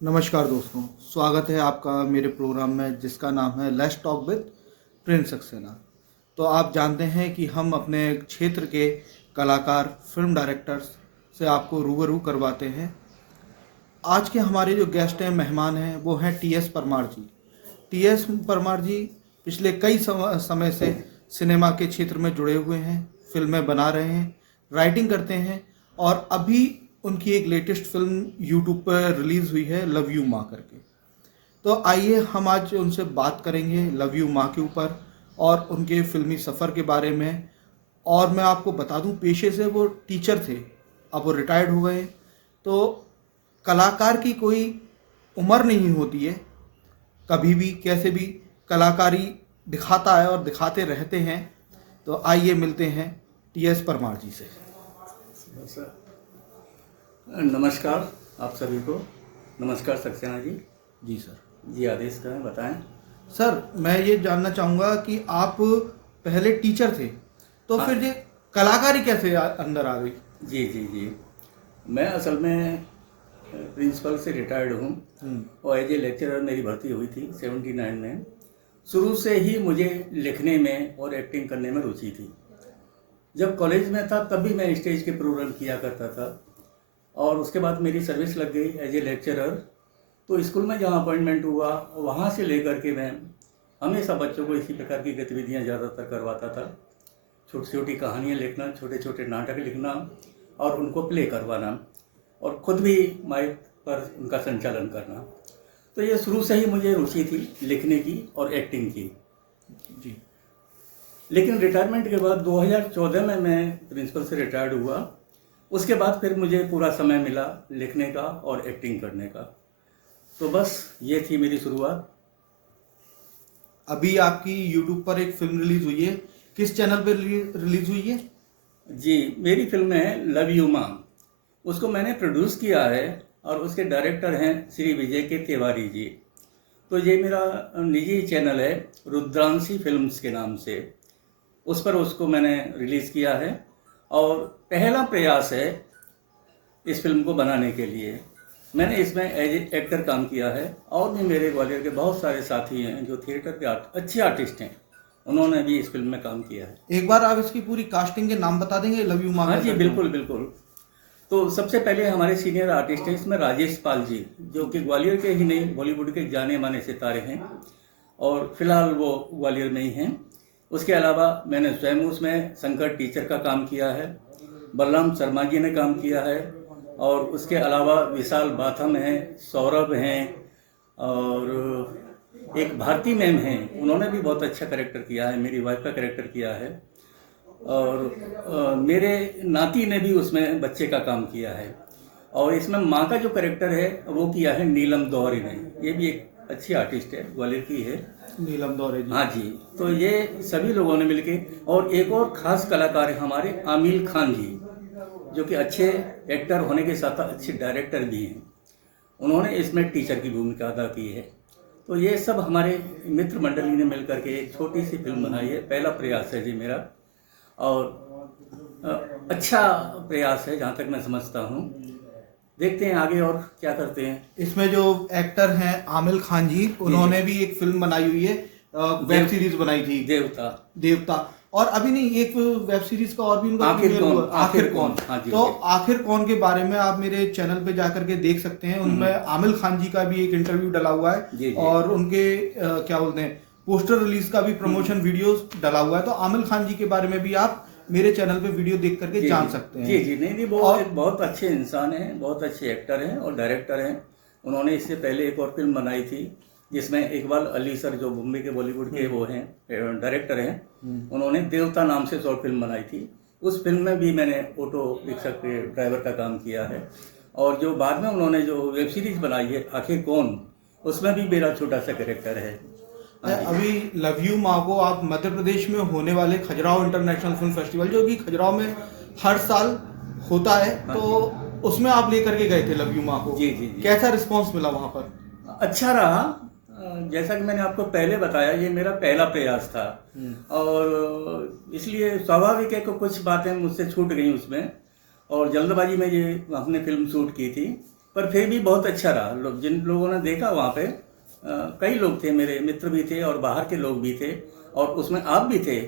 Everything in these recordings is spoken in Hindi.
नमस्कार दोस्तों, स्वागत है आपका मेरे प्रोग्राम में जिसका नाम है let's talk with Prince Saxena. तो आप जानते हैं कि हम अपने क्षेत्र के कलाकार, फिल्म डायरेक्टर्स से आपको रूबरू करवाते हैं। आज के हमारे जो गेस्ट हैं, मेहमान हैं, वो हैं टी.एस. परमार जी। टी.एस. परमार जी पिछले कई समय से सिनेमा के क्षेत्र में जुड़े हुए हैं, फिल्में बना रहे हैं, राइटिंग करते हैं और अभी उनकी एक लेटेस्ट फिल्म यूट्यूब पर रिलीज़ हुई है, लव यू माँ करके। तो आइए हम आज उनसे बात करेंगे लव यू माँ के ऊपर और उनके फिल्मी सफ़र के बारे में। और मैं आपको बता दूं, पेशे से वो टीचर थे, अब वो रिटायर्ड हो गए। तो कलाकार की कोई उम्र नहीं होती है, कभी भी कैसे भी कलाकारी दिखाता है और दिखाते रहते हैं। तो आइए मिलते हैं टी.एस. परमार जी से। नमस्कार आप सभी को। नमस्कार सक्सेना जी। जी सर। जी आदेश करें, बताएं। सर, मैं ये जानना चाहूँगा कि आप पहले टीचर थे, तो हाँ। फिर ये कलाकारी कैसे अंदर आ गई? जी जी जी, मैं असल में प्रिंसिपल से रिटायर्ड हूँ और एज ए लेक्चरर मेरी भर्ती हुई थी 79 में। शुरू से ही मुझे लिखने में और एक्टिंग करने में रुचि थी। जब कॉलेज में था तब भी मैं स्टेज के प्रोग्राम किया करता था और उसके बाद मेरी सर्विस लग गई एज ए लेक्चरर। तो स्कूल में जहाँ अपॉइंटमेंट हुआ वहाँ से लेकर के मैं हमेशा बच्चों को इसी प्रकार की गतिविधियाँ ज़्यादातर करवाता था। छोटी छोटी कहानियाँ लिखना, छोटे छोटे नाटक लिखना और उनको प्ले करवाना और ख़ुद भी माइक पर उनका संचालन करना। तो ये शुरू से ही मुझे रुचि थी लिखने की और एक्टिंग की। जी। लेकिन रिटायरमेंट के बाद 2014 में मैं प्रिंसिपल से रिटायर्ड हुआ। उसके बाद फिर मुझे पूरा समय मिला लिखने का और एक्टिंग करने का। तो बस ये थी मेरी शुरुआत। अभी आपकी यूट्यूब पर एक फिल्म रिलीज हुई है, किस चैनल पर रिलीज हुई है? जी, मेरी फिल्म है लव यू माँ। उसको मैंने प्रोड्यूस किया है और उसके डायरेक्टर हैं श्री विजय के तिवारी जी। तो ये मेरा निजी चैनल है रुद्रांशी फिल्म्स के नाम से, उस पर उसको मैंने रिलीज़ किया है और पहला प्रयास है इस फिल्म को बनाने के लिए। मैंने इसमें एज ए एक्टर काम किया है और भी मेरे ग्वालियर के बहुत सारे साथी हैं जो थिएटर के अच्छे आर्टिस्ट हैं, उन्होंने भी इस फिल्म में काम किया है। एक बार आप इसकी पूरी कास्टिंग के नाम बता देंगे, लव यू माँ हाँ का जी, करके? बिल्कुल बिल्कुल। तो सबसे पहले हमारे सीनियर आर्टिस्ट हैं इसमें राजेश पाल जी, जो कि ग्वालियर के ही नहीं बॉलीवुड के जाने माने सितारे हैं और फिलहाल वो ग्वालियर में ही हैं। उसके अलावा मैंने स्वयं उसमें शंकर टीचर का काम किया है, बलराम शर्मा जी ने काम किया है और उसके अलावा विशाल बाथम हैं, सौरभ हैं और एक भारती मैम हैं, उन्होंने भी बहुत अच्छा कैरेक्टर किया है, मेरी वाइफ का कैरेक्टर किया है और मेरे नाती ने भी उसमें बच्चे का काम किया है और इसमें माँ का जो कैरेक्टर है वो किया है नीलम दौहरी ने। ये भी एक अच्छी आर्टिस्ट है, ग्वालियर की है, नीलम दौरे जी। हाँ जी। तो ये सभी लोगों ने मिलके और एक और ख़ास कलाकार है हमारे आमिर खान जी, जो कि अच्छे एक्टर होने के साथ साथ अच्छे डायरेक्टर भी हैं। उन्होंने इसमें टीचर की भूमिका अदा की है। तो ये सब हमारे मित्र मंडली ने मिलकर के एक छोटी सी फिल्म बनाई है। पहला प्रयास है जी मेरा और अच्छा प्रयास है जहाँ तक मैं समझता हूँ। देखते हैं आगे और क्या करते हैं। इसमें जो एक्टर हैं आमिर खान जी, उन्होंने भी एक फिल्म बनाई हुई है, वेब सीरीज बनाई थी देवता। देवता। और अभी नहीं, एक वेब सीरीज का और भी उनका आखिर प्रीमियर कौन, हुआ, आखिर कौन। हाँ जी, तो जी। आखिर कौन के बारे में आप मेरे चैनल पे जाकर के देख सकते हैं। उनमें आमिर खान जी का भी एक इंटरव्यू डला हुआ है जी, जी। और उनके क्या बोलते हैं, पोस्टर रिलीज का भी प्रमोशन वीडियोस डला हुआ है। तो आमिर खान जी के बारे में भी आप मेरे चैनल पे वीडियो देख करके जान सकते हैं। जी जी, नहीं नहीं, वो एक बहुत अच्छे इंसान हैं, बहुत अच्छे एक्टर हैं और डायरेक्टर हैं। उन्होंने इससे पहले एक और फिल्म बनाई थी जिसमें इकबाल अली सर, जो मुंबई के बॉलीवुड के वो हैं डायरेक्टर हैं, उन्होंने देवता नाम से शॉर्ट फिल्म बनाई थी। उस फिल्म में भी मैंने ऑटो रिक्शा के ड्राइवर का काम किया है और जो बाद में उन्होंने जो वेब सीरीज बनाई है आखिर कौन, उसमें भी मेरा छोटा सा कैरेक्टर है। अभी लव यू माँ को आप मध्य प्रदेश में होने वाले खजुराहो इंटरनेशनल फिल्म फेस्टिवल, जो कि खजुराहो में हर साल होता है, तो उसमें आप लेकर के गए थे लव यू माँ को। जी जी जी। कैसा रिस्पांस मिला वहाँ पर? अच्छा रहा। जैसा कि मैंने आपको पहले बताया, ये मेरा पहला प्रयास था और इसलिए स्वाभाविक है कि कुछ बातें मुझसे छूट गई उसमें और जल्दबाजी में ये हमने फिल्म शूट की थी। पर फिर भी बहुत अच्छा रहा। लोग, जिन लोगों ने देखा वहाँ पे कई लोग थे, मेरे मित्र भी थे और बाहर के लोग भी थे, और उसमें आप भी थे।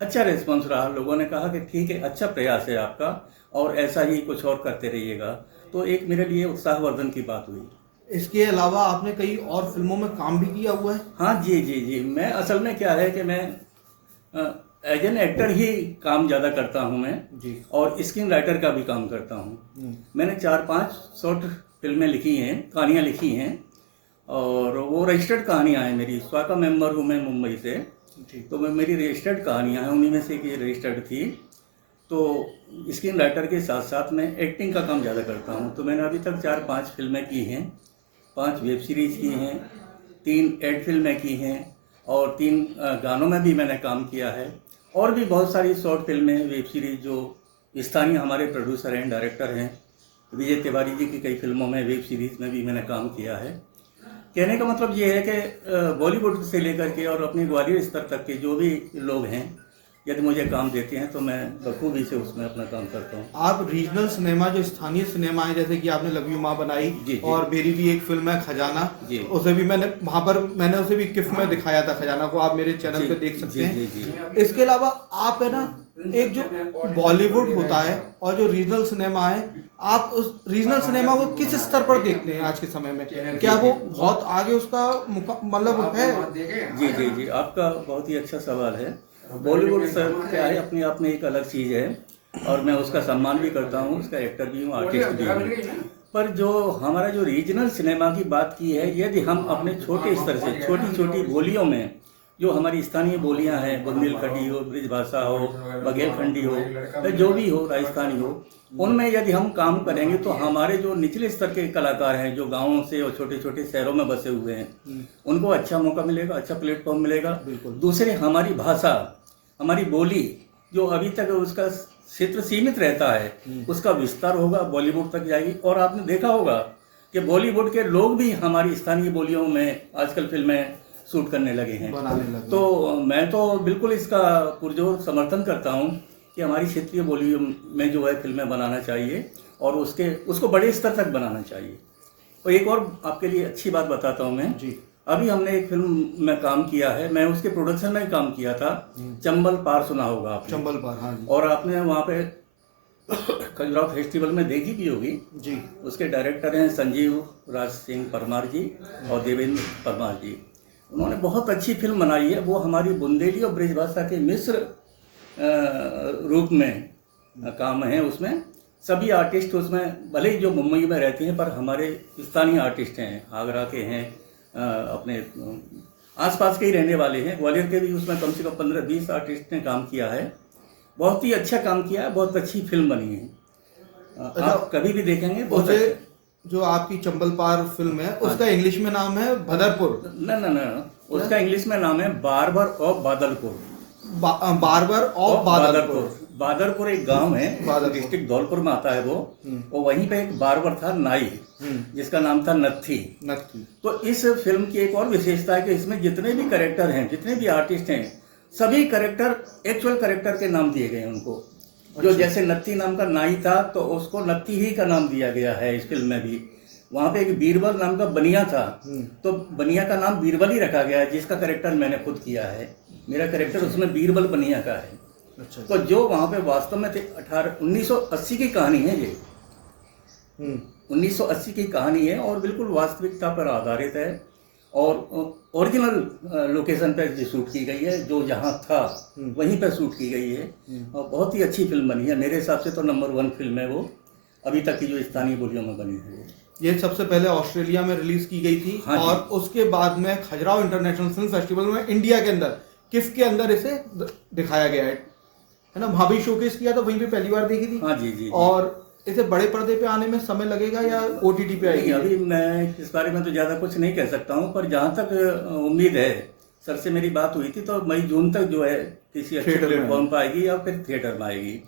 अच्छा रिस्पॉन्स रहा। लोगों ने कहा कि ठीक है, अच्छा प्रयास है आपका और ऐसा ही कुछ और करते रहिएगा। तो एक मेरे लिए उत्साहवर्धन की बात हुई। इसके अलावा आपने कई और फिल्मों में काम भी किया हुआ है? हाँ जी जी जी, मैं असल में क्या है कि मैं एज एन एक्टर ही काम ज़्यादा करता हूँ मैं जी। और स्क्रीन राइटर का भी काम करता हूँ। मैंने 4-5 शॉर्ट फिल्में लिखी हैं, कहानियाँ लिखी हैं, और वो रजिस्टर्ड कहानियाँ हैं मेरी। स्वा का मेंबर हूँ मैं मुंबई से, तो मैं मेरी रजिस्टर्ड कहानियाँ हैं, उन्हीं में से एक ये रजिस्टर्ड थी। तो स्क्रीन राइटर के साथ साथ मैं एक्टिंग का काम ज़्यादा करता हूँ। तो मैंने अभी तक 4-5 फिल्में की हैं, 5 वेब सीरीज़ की हैं, 3 एड फिल्में की हैं, और 3 गानों में भी मैंने काम किया है, और भी बहुत सारी शॉर्ट फिल्में, वेब सीरीज जो स्थानीय हमारे प्रोड्यूसर हैं, डायरेक्टर हैं। विजय तिवारी जी की कई फिल्मों में, वेब सीरीज़ में भी मैंने काम किया है। कहने का मतलब ये है कि बॉलीवुड से लेकर के और अपने ग्वालियर स्तर तक के जो भी लोग हैं, यदि मुझे काम देते हैं तो मैं बखूबी से उसमें अपना काम करता हूँ। आप रीजनल सिनेमा, जो स्थानीय सिनेमा है, जैसे कि आपने लव यू माँ बनाई, जी। और मेरी भी एक फिल्म है खजाना, जी। उसे भी मैंने वहाँ पर मैंने उसे भी किफ में दिखाया था, खजाना को। आप मेरे चैनल पे देख सकते हैं। जी जी। इसके अलावा आप है ना, एक जो बॉलीवुड होता है और जो रीजनल सिनेमा है, आप उस रीजनल सिनेमा को किस स्तर पर देखते हैं आज के समय में? क्या वो बहुत आगे उसका मतलब है? जी जी जी, आपका बहुत ही अच्छा सवाल है। बॉलीवुड सर क्या है, अपने आप में एक अलग चीज़ है, और मैं उसका सम्मान भी करता हूँ, उसका एक्टर भी हूँ, आर्टिस्ट भी हूँ। पर जो हमारा जो रीजनल सिनेमा की बात की है, यदि हम अपने छोटे स्तर से, छोटी छोटी बोलियों में, जो हमारी स्थानीय बोलियां हैं, बुंदेलखंडी हो, ब्रिजभाषा हो, बघेलखंडी हो, या जो भी हो, राजस्थानी हो, उनमें यदि हम काम करेंगे तो हमारे जो निचले स्तर के कलाकार हैं, जो गांवों से और छोटे छोटे शहरों में बसे हुए हैं, उनको अच्छा मौका मिलेगा, अच्छा प्लेटफॉर्म मिलेगा। दूसरे, हमारी भाषा, हमारी बोली, जो अभी तक उसका क्षेत्र सीमित रहता है, उसका विस्तार होगा, बॉलीवुड तक जाएगी। और आपने देखा होगा कि बॉलीवुड के लोग भी हमारी स्थानीय बोलियों में आजकल फिल्में शूट करने लगे हैं, बनाने लगे। तो मैं तो बिल्कुल इसका पुरजोर समर्थन करता हूँ कि हमारी क्षेत्रीय बोलियों में जो है फिल्में बनाना चाहिए, और उसको बड़े स्तर तक बनाना चाहिए। और एक और आपके लिए अच्छी बात बताता हूँ मैं जी। अभी हमने एक फिल्म में काम किया है, मैं उसके प्रोडक्शन में काम किया था। चंबल पार सुना होगा आपने? चंबल पार, हाँ जी। और आपने वहाँ पे खजुराहो फेस्टिवल में देखी भी होगी जी। उसके डायरेक्टर हैं संजीव राज सिंह परमार जी और देवेंद्र परमार जी। उन्होंने बहुत अच्छी फिल्म बनाई है। वो हमारी बुंदेली और ब्रिजभाषा के मिश्र रूप में काम है। उसमें सभी आर्टिस्ट उसमें, भले ही जो मुंबई में रहते हैं, पर हमारे स्थानीय आर्टिस्ट हैं, आगरा के हैं, अपने आसपास के ही रहने वाले हैं। ग्वालियर के भी उसमें कम से कम 15-20 आर्टिस्ट ने काम किया है। बहुत ही अच्छा काम किया है, बहुत अच्छी फिल्म बनी है। आप कभी भी देखेंगे। बहुत जो आपकी चंबल पार फिल्म है, उसका इंग्लिश में नाम है भदरपुर। न, उसका इंग्लिश में नाम है barber of Badalpur. Barber of Badalpur. Badalpur एक गांव है, डिस्ट्रिक्ट धौलपुर में आता है वो। और वहीं पे एक बार्बर था, नाई, जिसका नाम था नत्थी। तो इस फिल्म की एक और विशेषता है कि इसमें जितने भी कैरेक्टर हैं, जितने भी आर्टिस्ट हैं, सभी कैरेक्टर एक्चुअल कैरेक्टर के नाम दिए गए हैं उनको। जो जैसे नत्थी नाम का नाई था, तो उसको नत्थी ही का नाम दिया गया है इस फिल्म में भी। वहाँ पे एक बीरबल नाम का बनिया था, तो बनिया का नाम बीरबल ही रखा गया है, जिसका कैरेक्टर मैंने खुद किया है। मेरा कैरेक्टर उसमें बीरबल बनिया का है। अच्छा। तो जो वहाँ पे वास्तव में थे 1980 की कहानी है ये। 1980 की कहानी है और बिल्कुल वास्तविकता पर आधारित है, और ओरिजिनल लोकेशन पर शूट की गई है। जो जहाँ था वहीं पर शूट की गई है, और बहुत ही अच्छी फिल्म बनी है। मेरे हिसाब से तो नंबर 1 फिल्म है वो, अभी तक की जो स्थानीय बोलियों में बनी है। ये सबसे पहले ऑस्ट्रेलिया में रिलीज की गई थी। हाँ, और उसके बाद में खजुराहो इंटरनेशनल फिल्म फेस्टिवल में इंडिया के अंदर, किफ के अंदर इसे दिखाया गया है ना। वहाँ भी शोकेस किया था, वहीं पे पहली बार देखी थी। हाँ जी। और इसे बड़े पर्दे पे आने में समय लगेगा या OTT पे आएगी? अभी मैं इस बारे में तो ज़्यादा कुछ नहीं कह सकता हूँ, पर जहाँ तक उम्मीद है, सर से मेरी बात हुई थी, तो मई-जून तक जो है किसी अच्छे प्लेटफॉर्म पर आएगी या फिर थिएटर में आएगी।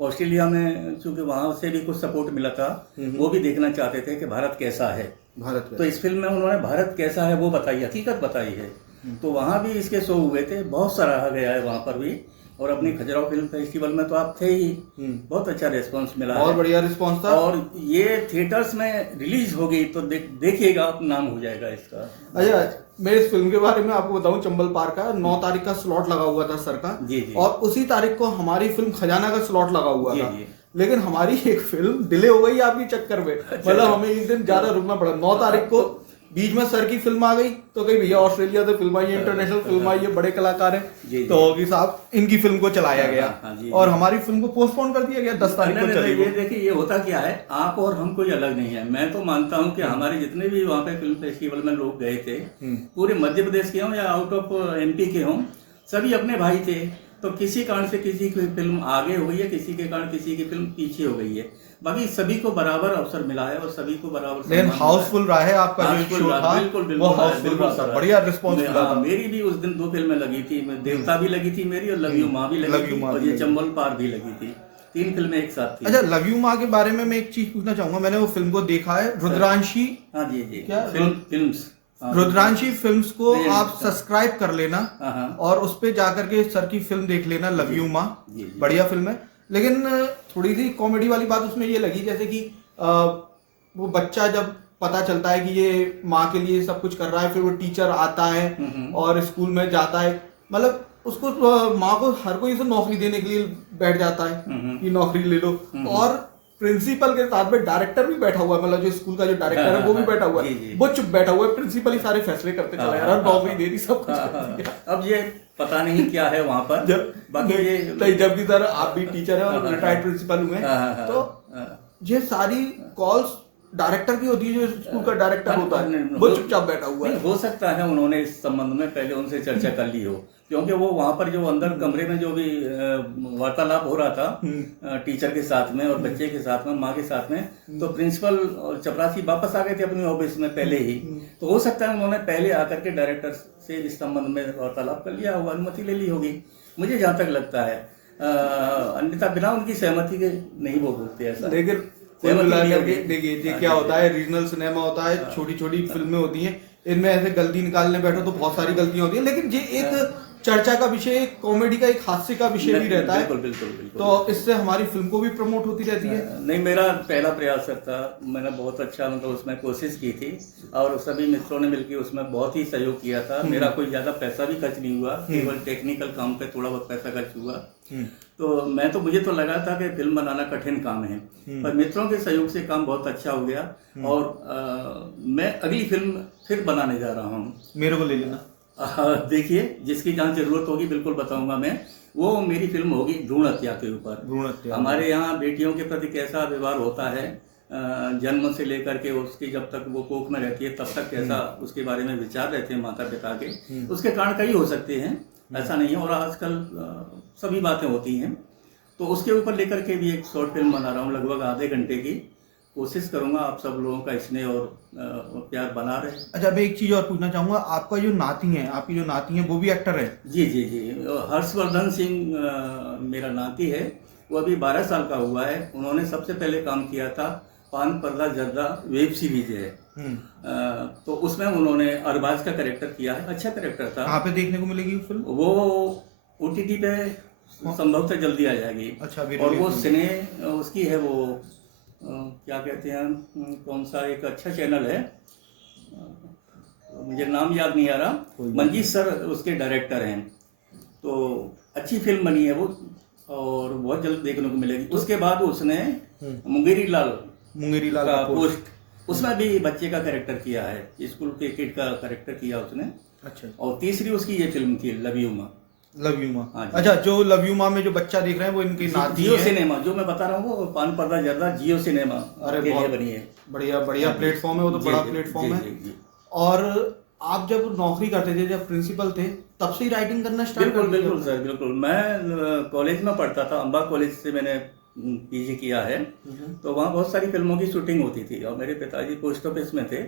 ऑस्ट्रेलिया में चूंकि वहाँ से भी कुछ सपोर्ट मिला था, वो भी देखना चाहते थे कि भारत कैसा है। तो इस फिल्म में उन्होंने भारत कैसा है वो बताई, हकीकत बताई है। तो वहाँ भी इसके शो हुए थे, बहुत सराहा गया है वहाँ पर भी। और अपनी खजुराहो फिल्म फेस्टिवल में तो आप थे ही। बहुत अच्छा रिस्पांस मिला बहुत है बढ़िया रिस्पॉन्स था। और ये थिएटर्स में रिलीज होगी तो देखिएगा आप, नाम हो जाएगा इसका। अच्छा, मैं इस फिल्म के बारे में आपको बताऊं, चंबल पार का 9 तारीख का स्लॉट लगा हुआ था सर का। जी जी। और उसी तारीख को हमारी फिल्म खजाना का स्लॉट लगा हुआ जी था। जी। लेकिन हमारी एक फिल्म डिले हो गई आपकी चक्कर में, मतलब हमें एक दिन ज्यादा रुकना पड़ा। 9 तारीख को बीच में सर की फिल्म आ गई, तो कहीं भैया ऑस्ट्रेलिया से फिल्म आई है, इंटरनेशनल फिल्म आई है, बड़े कलाकार हैं, तो कि साहब इनकी फिल्म को चलाया गया और हमारी फिल्म को पोस्टपोन कर दिया गया, 10 तारीख को चलेगी। ये देखिए, ये होता क्या है, आप और हम कोई अलग नहीं है। मैं तो मानता हूँ कि हमारे जितने भी वहाँ पे फिल्म फेस्टिवल में लोग गए थे, पूरे मध्य प्रदेश के हों या आउट ऑफ एमपी के हों, सभी अपने भाई थे। तो किसी कारण से किसी की फिल्म आगे हो गई है, किसी के कारण किसी की फिल्म पीछे हो गई है, बाकी सभी को बराबर अवसर मिला है और सभी को बराबर। लेकिन हाउसफुल रहा है आपका जो शो था, बिल्कुल वो हाउसफुल रहा था, बढ़िया रिस्पांस मिला था। मेरी भी उस दिन 2 फिल्में लगी थी, देवता भी लगी थी मेरी, और लव यू माँ भी लगी थी, और ये चंबल पार भी लगी थी। 3 फिल्में एक साथ थी। अच्छा, लव यू माँ के बारे में मैं एक चीज पूछना चाहूंगा। मैंने वो फिल्म को देखा है, रुद्रांशी। हाँ जी जी। क्या फिल्म्स, रुद्रांशी फिल्म्स को आप सब्सक्राइब कर लेना हाँ। और उस पे जाकर के सर की फिल्म देख लेना, लव यू माँ, बढ़िया फिल्म है। लेकिन थोड़ी सी कॉमेडी वाली बात उसमें ये लगी, जैसे कि वो बच्चा जब पता चलता है कि ये माँ के लिए सब कुछ कर रहा है, फिर वो टीचर आता है और स्कूल में जाता है, मतलब उसको माँ को हर कोई से नौकरी देने के लिए बैठ जाता है कि नौकरी ले लो। और प्रिंसिपल के साथ में डायरेक्टर भी बैठा हुआ है, मतलब जो स्कूल का जो डायरेक्टर है वो भी बैठा हुआ है, वो चुप बैठा हुआ है, प्रिंसिपल ही सारे फैसले करते चला जा रहा है, नौकरी दे दी, सब कुछ करती है। अब ये पता नहीं क्या है वहाँ पर, बाकी ये जबकि सर आप भी टीचर है और रिटायर्ड प्रिंसिपल हुए, तो ये सारी कॉल्स डायरेक्टर की होती है, जो स्कूल का डायरेक्टर होता है वो चुपचाप बैठा हुआ है। हो सकता है उन्होंने इस संबंध में पहले उनसे चर्चा कर ली हो, क्योंकि वो वहाँ पर जो अंदर कमरे में जो भी वार्तालाप हो रहा था टीचर के साथ में और बच्चे के साथ में, माँ के साथ में, तो प्रिंसिपल और चपरासी वापस आ गए थे अपनी ऑफिस में पहले ही। तो हो सकता है उन्होंने पहले आकर के डायरेक्टर से इस संबंध में वार्तालाप कर लिया होगा, अनुमति ले ली होगी, मुझे जहाँ तक लगता है। अन्यथा बिना उनकी सहमति के नहीं वो बोलते ऐसा। लेकिन देखिए ये क्या होता है, रीजनल सिनेमा होता है, छोटी छोटी फिल्में होती हैं, इनमें ऐसे गलती निकालने बैठो तो बहुत सारी गलतियां होती हैं, लेकिन ये एक चर्चा का विषय, एक कॉमेडी का, एक हास्य का विषय भी रहता है। बिल्कुल। तो इससे हमारी फिल्म को भी प्रमोट होती रहती है। नहीं, मेरा पहला प्रयास था, मैंने बहुत अच्छा मतलब उसमें कोशिश की थी और सभी मित्रों ने मिलकर उसमें बहुत ही सहयोग किया था। मेरा कोई ज्यादा पैसा भी खर्च नहीं हुआ, केवल टेक्निकल काम पे थोड़ा बहुत पैसा खर्च हुआ। तो मुझे तो लगा था कि फिल्म बनाना कठिन काम है, पर मित्रों के सहयोग से काम बहुत अच्छा हो गया। और मैं अगली फिल्म फिर बनाने जा रहा हूँ, मेरे को ले लेना। देखिए, जिसकी जहाँ जरूरत होगी बिल्कुल बताऊंगा मैं। वो मेरी फिल्म होगी भ्रूण हत्या के ऊपर। भ्रूण हत्या, हमारे यहाँ बेटियों के प्रति कैसा व्यवहार होता है, जन्म से लेकर के उसकी जब तक वो कोख में रहती है तब तक कैसा उसके बारे में विचार रहते हैं माता पिता के। उसके कारण कई हो सकते हैं, ऐसा नहीं है, और आजकल सभी बातें होती हैं। तो उसके ऊपर लेकर के भी एक शॉर्ट फिल्म बना रहा हूँ, लगभग आधे घंटे की। कोशिश करूंगा आप सब लोगों का स्नेह और प्यार बना रहे। अच्छा, मैं एक चीज और पूछना चाहूंगा, आपका जो नाती है, आपकी जो नाती है वो भी एक्टर है? जी, हर्षवर्धन सिंह मेरा नाती है, वो अभी 12 साल का हुआ है। उन्होंने सबसे पहले काम किया था पान पर्दा जर्दा वेब सीरीज है, तो उसमें उन्होंने अरबाज का कैरेक्टर किया है, अच्छा कैरेक्टर था। कहाँ पे देखने को मिलेगी फिल्म? वो OTT पे संभवतः जल्दी आ जाएगी। अच्छा, और वो सिने उसकी है, वो क्या कहते हैं, कौन सा एक अच्छा चैनल है, मुझे नाम याद नहीं आ रहा, मंजीत सर उसके डायरेक्टर हैं। तो अच्छी फिल्म बनी है वो और बहुत जल्द देखने को मिलेगी। उसके बाद उसने मुंगेरी लाल का पोस्ट, उसमें भी बच्चे का कैरेक्टर किया है, स्कूल के किड का कैरेक्टर किया उसने। अच्छा। और तीसरी उसकी ये फिल्म थी लव यू माँ। अच्छा, जो लव यू माँ में जो बच्चा देख रहे हैं वो इनकी नाती है। जियो सिनेमा जो मैं बता रहा हूँ, वो पान पर्दा जर्दा जियो सिनेमा बहुत बनी है। बढ़िया प्लेटफॉर्म है वो, तो बड़ा प्लेटफॉर्म है। और आप जब नौकरी करते थे, जब प्रिंसिपल थे, तब से ही राइटिंग करना स्टार्ट कर दिया? बिल्कुल सर, बिल्कुल। मैं कॉलेज में पढ़ता था, अम्बा कॉलेज से मैंने PG किया है, तो वहाँ बहुत सारी फिल्मों की शूटिंग होती थी और मेरे पिताजी पोस्ट ऑफिस में थे।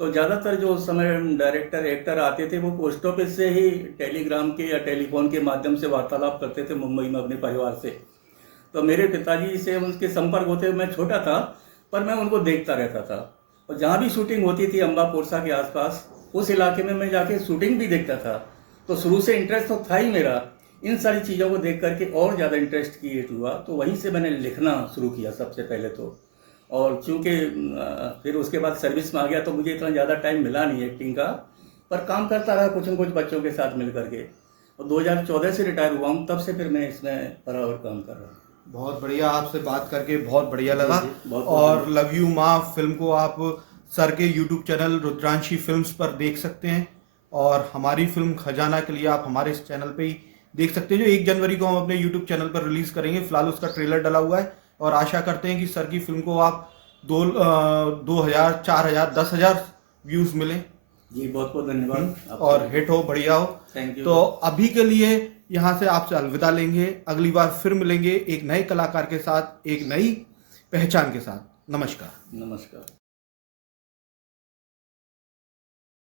तो ज़्यादातर जो उस समय डायरेक्टर एक्टर आते थे वो पोस्ट ऑफिस से ही टेलीग्राम के या टेलीफोन के माध्यम से वार्तालाप करते थे मुंबई में अपने परिवार से। तो मेरे पिताजी से उनके संपर्क होते हुए, मैं छोटा था पर मैं उनको देखता रहता था, और जहाँ भी शूटिंग होती थी अम्बा पोरसा के आसपास, उस इलाके में मैं जाके शूटिंग भी देखता था। तो शुरू से इंटरेस्ट तो था ही मेरा इन सारी चीज़ों को देख करके और ज़्यादा इंटरेस्ट क्रिएट हुआ, तो वहीं से मैंने लिखना शुरू किया सबसे पहले तो। और चूँकि फिर उसके बाद सर्विस में आ गया तो मुझे इतना ज़्यादा टाइम मिला नहीं एक्टिंग का, पर काम करता रहा कुछ न कुछ बच्चों के साथ मिल करके। और 2014 से रिटायर हुआ हूँ, तब से फिर मैं इसमें बराबर काम कर रहा हूँ। बहुत बढ़िया, आपसे बात करके बहुत बढ़िया लगा। जी, बहुत और लव यू माँ फिल्म को आप सर के यूट्यूब चैनल रुद्रांशी फिल्म्स पर देख सकते हैं, और हमारी फिल्म खजाना के लिए आप हमारे इस चैनल पे ही देख सकते हैं, जो 1 जनवरी को हम अपने यूट्यूब चैनल पर रिलीज करेंगे। फिलहाल उसका ट्रेलर डला हुआ है, और आशा करते हैं कि सर की फिल्म को आप 2000, 4000, 10,000 व्यूज मिले जी, बहुत बहुत धन्यवाद। और हिट हो, बढ़िया हो। Thank you. तो अभी के लिए यहाँ से आपसे अलविदा लेंगे, अगली बार फिर मिलेंगे एक नए कलाकार के साथ, एक नई पहचान के साथ। नमस्कार। नमस्कार।